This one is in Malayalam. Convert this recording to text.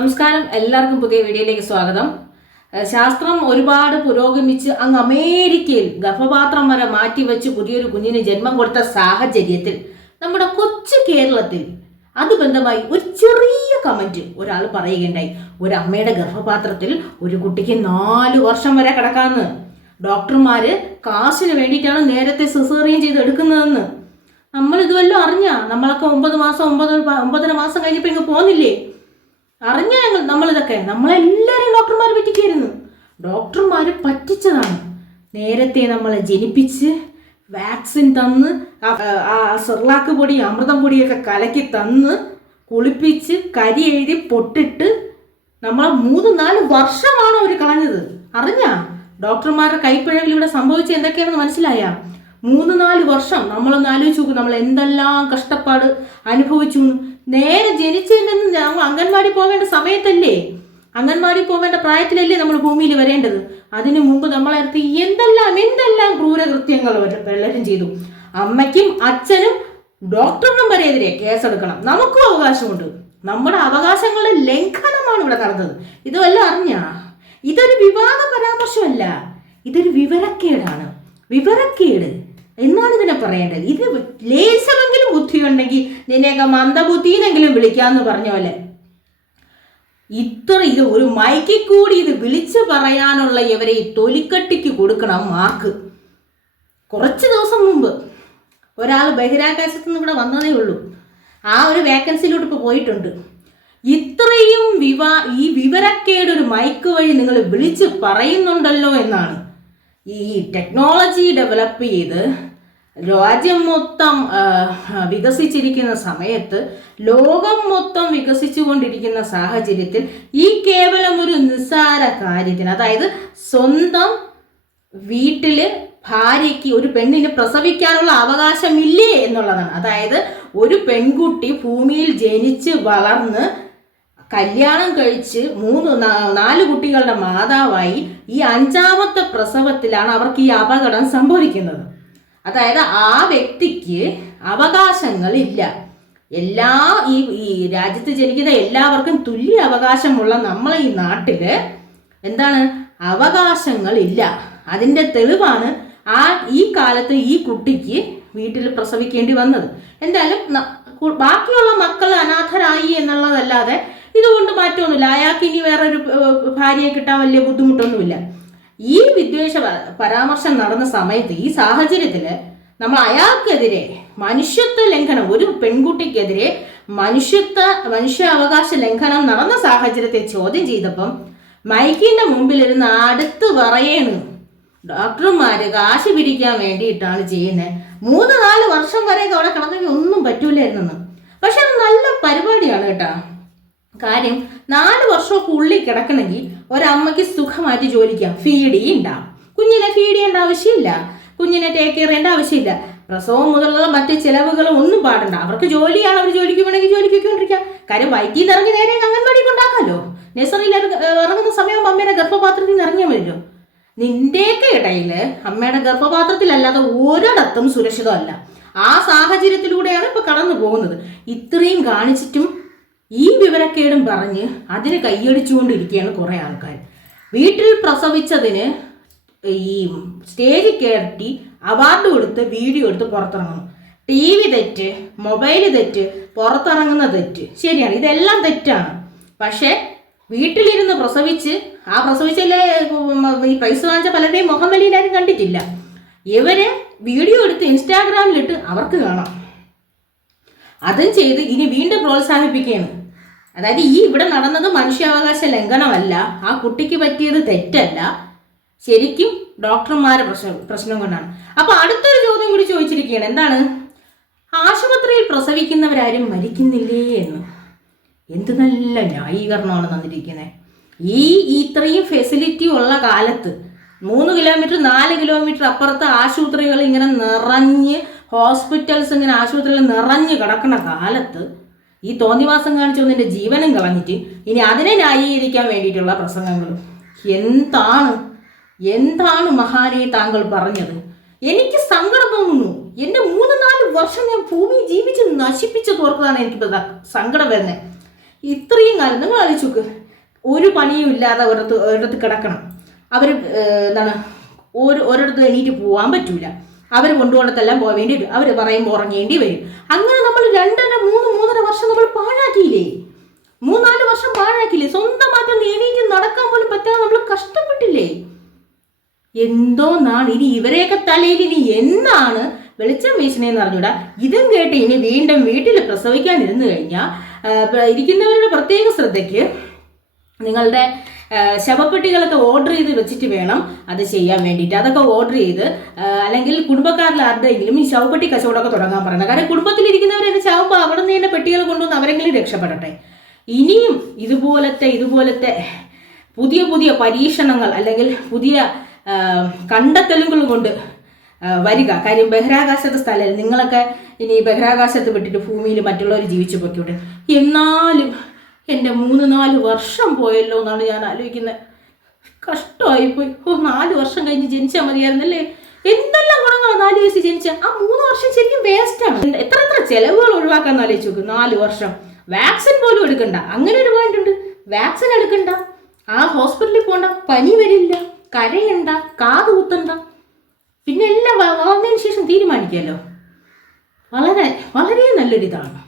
നമസ്കാരം. എല്ലാവർക്കും പുതിയ വീഡിയോയിലേക്ക് സ്വാഗതം. ശാസ്ത്രം ഒരുപാട് പുരോഗമിച്ച് അങ്ങ് അമേരിക്കയിൽ ഗർഭപാത്രം വരെ മാറ്റിവെച്ച് പുതിയൊരു കുഞ്ഞിന് ജന്മം കൊടുത്ത സാഹചര്യത്തിൽ നമ്മുടെ കൊച്ചു കേരളത്തിൽ അത് ബന്ധമായി ഒരു ചെറിയ കമന്റ് ഒരാൾ പറയുകയുണ്ടായി. ഒരു അമ്മയുടെ ഗർഭപാത്രത്തിൽ ഒരു കുട്ടിക്ക് നാല് വർഷം വരെ കിടക്കാന്ന്. ഡോക്ടർമാര് കാശിന് വേണ്ടിയിട്ടാണ് നേരത്തെ സിസേറിയൻ ചെയ്ത് എടുക്കുന്നതെന്ന്. നമ്മൾ ഇതുവല്ലോ അറിഞ്ഞാ നമ്മളൊക്കെ ഒമ്പത് മാസം ഒമ്പത് ഒമ്പതര മാസം കഴിഞ്ഞപ്പോൾ ഇങ്ങ് പോന്നില്ലേ? അറിഞ്ഞ ഞങ്ങൾ നമ്മളിതൊക്കെ. നമ്മളെല്ലാവരും ഡോക്ടർമാർ പറ്റിക്കായിരുന്നു. ഡോക്ടർമാർ പറ്റിച്ചതാണ്. നേരത്തെ നമ്മളെ ജനിപ്പിച്ച് വാക്സിൻ തന്ന് ആ- സെർലാക്ക് പൊടി അമൃതം പൊടിയൊക്കെ കലക്കി തന്ന് കുളിപ്പിച്ച് കരി എഴുതി പൊട്ടിട്ട് നമ്മളെ മൂന്ന് നാല് വർഷമാണ് അവർ കളഞ്ഞത്? അറിഞ്ഞ? ഡോക്ടർമാരുടെ കൈപ്പിഴവിൽ ഇവിടെ സംഭവിച്ച എന്തൊക്കെയാണെന്ന് മനസ്സിലായ? മൂന്ന് നാല് വർഷം. നമ്മളൊന്ന് ആലോചിച്ച് നോക്കും നമ്മൾ എന്തെല്ലാം കഷ്ടപ്പാട് അനുഭവിച്ചു. നേരെ ജനിച്ചതിൽ നിന്ന് ഞങ്ങൾ അംഗൻവാടി പോകേണ്ട സമയത്തല്ലേ? അംഗൻവാടി പോകേണ്ട പ്രായത്തിലല്ലേ നമ്മൾ ഭൂമിയിൽ വരേണ്ടത്? അതിനു മുമ്പ് നമ്മളടുത്ത് എന്തെല്ലാം എന്തെല്ലാം ക്രൂരകൃത്യങ്ങൾ പലരും ചെയ്തു. അമ്മയ്ക്കും അച്ഛനും ഡോക്ടറിനും വരെ എതിരെ കേസെടുക്കണം. നമുക്കും അവകാശമുണ്ട്. നമ്മുടെ അവകാശങ്ങളുടെ ലംഘനമാണ് ഇവിടെ നടന്നത്. ഇതുമെല്ലാം അറിഞ്ഞാ? ഇതൊരു വിവാദ പരാമർശമല്ല. ഇതൊരു വിവരക്കേടാണ്. വിവരക്കേട്. എന്നാണ് ഇതിനെ പറയേണ്ടത്? ഇത് ലേശമെങ്കിലും ബുദ്ധിയുണ്ടെങ്കിൽ നിന്നെയൊക്കെ മന്ദബുദ്ധിന്നെങ്കിലും വിളിക്കാന്ന് പറഞ്ഞ പോലെ ഇത്ര ഇത് ഒരു മൈക്കിൽ കൂടി ഇത് വിളിച്ചു പറയാനുള്ള ഇവരെ ഈ തൊലിക്കട്ടിക്ക് കൊടുക്കണം മാർക്ക്. കുറച്ച് ദിവസം മുമ്പ് ഒരാൾ ബഹിരാകാശത്ത് നിന്ന് ഇവിടെ വന്നതേ ഉള്ളൂ. ആ ഒരു വേക്കൻസിയിലോട്ട് ഇപ്പോൾ പോയിട്ടുണ്ട്. ഇത്രയും വിവാ ഈ വിവരക്കേട് ഒരു മൈക്ക് വഴി നിങ്ങൾ വിളിച്ച് പറയുന്നുണ്ടല്ലോ എന്നാണ് ഈ ടെക്നോളജി ഡെവലപ്പ് ചെയ്ത് രാജ്യം മൊത്തം വികസിച്ചിരിക്കുന്ന സമയത്ത് ലോകം മൊത്തം വികസിച്ചു കൊണ്ടിരിക്കുന്ന സാഹചര്യത്തിൽ ഈ കേവലം ഒരു നിസ്സാര കാര്യത്തിന് അതായത് സ്വന്തം വീട്ടിൽ ഭാര്യയ്ക്ക് ഒരു പെണ്ണിന് പ്രസവിക്കാനുള്ള അവകാശമില്ലേ എന്നുള്ളതാണ്. അതായത് ഒരു പെൺകുട്ടി ഭൂമിയിൽ ജനിച്ച് വളർന്ന് കല്യാണം കഴിച്ച് മൂന്ന് നാല് കുട്ടികളുടെ മാതാവായി ഈ അഞ്ചാമത്തെ പ്രസവത്തിലാണ് അവർക്ക് ഈ അപകടം സംഭവിക്കുന്നത്. അതായത് ആ വ്യക്തിക്ക് അവകാശങ്ങളില്ല. എല്ലാ ഈ ഈ രാജ്യത്ത് ജനിക്കുന്ന എല്ലാവർക്കും തുല്യ അവകാശമുള്ള നമ്മളെ ഈ നാട്ടിൽ എന്താണ്? അവകാശങ്ങളില്ല. അതിന്റെ തെളിവാണ് ആ ഈ കാലത്ത് ഈ കുട്ടിക്ക് വീട്ടിൽ പ്രസവിക്കേണ്ടി വന്നത്. എന്തായാലും ബാക്കിയുള്ള മക്കൾ അനാഥരായി എന്നുള്ളതല്ലാതെ ഇതുകൊണ്ട് മാറ്റമൊന്നുമില്ല അയാൾക്ക് ഇനി വേറൊരു ഭാര്യയെ കിട്ടാൻ വലിയ ബുദ്ധിമുട്ടൊന്നുമില്ല. ഈ വിദ്വേഷ പരാമർശം നടന്ന സമയത്ത് ഈ സാഹചര്യത്തിൽ നമ്മൾ അയാൾക്കെതിരെ മനുഷ്യത്വ ലംഘനം ഒരു പെൺകുട്ടിക്കെതിരെ മനുഷ്യത്വ മനുഷ്യാവകാശ ലംഘനം നടന്ന സാഹചര്യത്തെ ചോദ്യം ചെയ്തപ്പം മൈക്കിന്റെ മുമ്പിലിരുന്ന് അടുത്ത് പറയേണ്. ഡോക്ടർമാര് കാശ് പിടിക്കാൻ വേണ്ടിയിട്ടാണ് ചെയ്യുന്നത് മൂന്ന് നാല് വർഷം വരെ അവിടെ കിടന്നെങ്കിൽ ഒന്നും പറ്റൂലായിരുന്നെന്ന്. പക്ഷെ അത് നല്ല പരിപാടിയാണ് കേട്ടാ. കാര്യം നാല് വർഷമൊക്കെ ഉള്ളിൽ കിടക്കണമെങ്കിൽ ഒരമ്മയ്ക്ക് സുഖമായിട്ട് ജോലിക്കാം. ഫീഡ് ഉണ്ടാവും. കുഞ്ഞിനെ ഫീഡ് ചെയ്യേണ്ട ആവശ്യമില്ല. കുഞ്ഞിനെ ടേക്ക് കെയർ ചെയ്യേണ്ട ആവശ്യമില്ല. പ്രസവം മുതലുള്ള മറ്റു ചിലവുകളും ഒന്നും പാടണ്ട. അവർക്ക് ജോലിയാണ്. അവർ ജോലിക്ക് വേണമെങ്കിൽ ജോലിക്ക് കൊണ്ടിരിക്കാം കാര്യം വൈകി നിറഞ്ഞ് നേരെ അംഗൻവാടി കൊണ്ടാക്കാമല്ലോ നഴ്സറിയിൽ ഇറങ്ങുന്ന സമയം അമ്മയുടെ ഗർഭപാത്രത്തിൽ ഇറങ്ങിയാൽ മതിയോ നിന്റെയൊക്കെ ഇടയിൽ അമ്മയുടെ ഗർഭപാത്രത്തിലല്ലാതെ ഒരിടത്തും സുരക്ഷിതമല്ല. ആ സാഹചര്യത്തിലൂടെയാണ് ഇപ്പൊ കടന്നു പോകുന്നത് ഇത്രയും കാണിച്ചിട്ടും ഈ വിവരക്കേടും പറഞ്ഞ് അതിന് കൈയടിച്ചുകൊണ്ടിരിക്കുകയാണ് കുറെ ആൾക്കാർ. വീട്ടിൽ പ്രസവിച്ചതിന് ഈ സ്റ്റേജ് കയറ്റി അവാർഡ് കൊടുത്ത് വീഡിയോ എടുത്ത് പുറത്തിറങ്ങുന്നു. ടി വി തെറ്റ് മൊബൈൽ തെറ്റ് പുറത്തിറങ്ങുന്ന തെറ്റ്. ശരിയാണ് ഇതെല്ലാം തെറ്റാണ്. പക്ഷേ വീട്ടിലിരുന്ന് പ്രസവിച്ച് ആ പ്രസവിച്ചല്ലേ ഈ പൈസ വാങ്ങിച്ച പലരുടെയും മുഖം കണ്ടിട്ടില്ല. ഇവരെ വീഡിയോ എടുത്ത് ഇൻസ്റ്റാഗ്രാമിലിട്ട് അവർക്ക് കാണാം. അതും ചെയ്ത് ഇനി വീണ്ടും പ്രോത്സാഹിപ്പിക്കുകയാണ്. അതായത് ഈ ഇവിടെ നടന്നത് മനുഷ്യാവകാശ ലംഘനമല്ല. ആ കുട്ടിക്ക് പറ്റിയത് തെറ്റല്ല. ശരിക്കും ഡോക്ടർമാരെ പ്രശ്നം പ്രശ്നം കൊണ്ടാണ്. അപ്പൊ അടുത്തൊരു ചോദ്യം കൂടി ചോദിച്ചിരിക്കുകയാണ്. എന്താണ്? ആശുപത്രിയിൽ പ്രസവിക്കുന്നവരാരും മരിക്കുന്നില്ലേ എന്ന്. എന്ത് നല്ല ന്യായീകരണമാണ് തന്നിരിക്കുന്നത് ഈ ഇത്രയും ഫെസിലിറ്റി ഉള്ള കാലത്ത് മൂന്ന് കിലോമീറ്റർ നാല് കിലോമീറ്റർ അപ്പുറത്ത് ആശുപത്രികൾ ഇങ്ങനെ നിറഞ്ഞ് ഹോസ്പിറ്റൽസ് ഇങ്ങനെ ആശുപത്രികൾ നിറഞ്ഞ് കിടക്കുന്ന കാലത്ത് ഈ തോന്നിവാസം കാണിച്ചു നിന്റെ ജീവനും കളഞ്ഞിട്ട് ഇനി അതിനെ ന്യായീകരിക്കാൻ വേണ്ടിയിട്ടുള്ള പ്രസംഗങ്ങൾ എന്താണ്? എന്താണ് മഹാനെ താങ്കൾ പറഞ്ഞത്? എനിക്ക് സങ്കടം തോന്നുന്നു എന്റെ മൂന്ന് നാല് വർഷം ഞാൻ ഭൂമി ജീവിച്ച് നശിപ്പിച്ച് തോർക്കതാണ് എനിക്ക് സങ്കടം വരുന്നത് ഇത്രയും കാലം നിങ്ങൾ ആലോചിച്ച് ഒരു പണിയും ഇല്ലാതെ ഒരിടത്ത് ഒരിടത്ത് കിടക്കണം. അവർ എന്താണ് ഒരു ഒരിടത്ത് എണീറ്റ് പോകാൻ പറ്റൂല. അവർ കൊണ്ടുപോകണത്തെല്ലാം പോവേണ്ടി വരും. അവർ പറയുമ്പോൾ ഉറങ്ങേണ്ടി വരും. അങ്ങനെ നമ്മൾ രണ്ടര മൂന്ന് മൂന്നര വർഷം നമ്മൾ പാഴാക്കിയില്ലേ? മൂന്നാൽ വർഷം പാഴാക്കിയില്ലേ? സ്വന്തമായിട്ട് എണീറ്റ് നടക്കാൻ പോലും പറ്റാതെ നമ്മൾ കഷ്ടപ്പെട്ടില്ലേ? എന്തോന്നാണ് ഇനി ഇവരെയൊക്കെ തലയിൽ ഇനി എന്നാണ് വെളിച്ചം വീശണേന്ന് അറിഞ്ഞൂടാ. ഇതും കേട്ട് ഇനി വീണ്ടും വീട്ടിൽ പ്രസവിക്കാൻ ഇരുന്നു കഴിഞ്ഞാൽ ഇരിക്കുന്നവരുടെ പ്രത്യേക ശ്രദ്ധയ്ക്ക് നിങ്ങളുടെ ശവപ്പെട്ടികളൊക്കെ ഓർഡർ ചെയ്ത് വെച്ചിട്ട് വേണം അത് ചെയ്യാൻ വേണ്ടിയിട്ട്. അതൊക്കെ ഓർഡർ ചെയ്ത് അല്ലെങ്കിൽ കുടുംബക്കാരിൽ ആരുടെയെങ്കിലും ഈ ശവപ്പെട്ടി കച്ചവടമൊക്കെ തുടങ്ങാൻ പറയണം. കാരണം കുടുംബത്തിലിരിക്കുന്നവരെ ചാവുമ്പോൾ അവിടെ നിന്ന് തന്നെ പെട്ടികൾ കൊണ്ടുവന്ന് അവരെങ്കിലും രക്ഷപ്പെടട്ടെ. ഇനിയും ഇതുപോലത്തെ ഇതുപോലത്തെ പുതിയ പുതിയ പരീക്ഷണങ്ങൾ അല്ലെങ്കിൽ പുതിയ കണ്ടെത്തലുകൾ കൊണ്ട് വരിക. കാര്യം ബഹിരാകാശത്തെ സ്ഥലം നിങ്ങളൊക്കെ ഇനി ബഹിരാകാശത്ത് വിട്ടിട്ട് ഭൂമിയിൽ മറ്റുള്ളവർ ജീവിച്ചു പൊയ്ക്കോട്ടെ. എന്നാലും എന്റെ മൂന്ന് നാല് വർഷം പോയല്ലോ എന്നാണ് ഞാൻ ആലോചിക്കുന്നത് കഷ്ടമായിപ്പോയി. ഓ നാല് വർഷം കഴിഞ്ഞ് ജനിച്ചാൽ മതിയായിരുന്നല്ലേ? എന്തെല്ലാം ഗുണങ്ങളാണ് നാല് വയസ്സ് ജനിച്ച? ആ മൂന്ന് വർഷം ശരിക്കും വേസ്റ്റാണ് എത്ര എത്ര ചെലവുകൾ ഒഴിവാക്കാൻ ആലോചിച്ച് നോക്കും. നാല് വർഷം. വാക്സിൻ പോലും എടുക്കണ്ട. അങ്ങനെ ഒരു പോയിന്റ് ഉണ്ട്. വാക്സിൻ എടുക്കണ്ട. ആ ഹോസ്പിറ്റലിൽ പോകണ്ട പനി വരില്ല. കരയണ്ട. കാത് കുത്തണ്ട. പിന്നെ എല്ലാം വളർന്നതിന് ശേഷം തീരുമാനിക്കാമല്ലോ വളരെ വളരെ നല്ലൊരിതാണ്.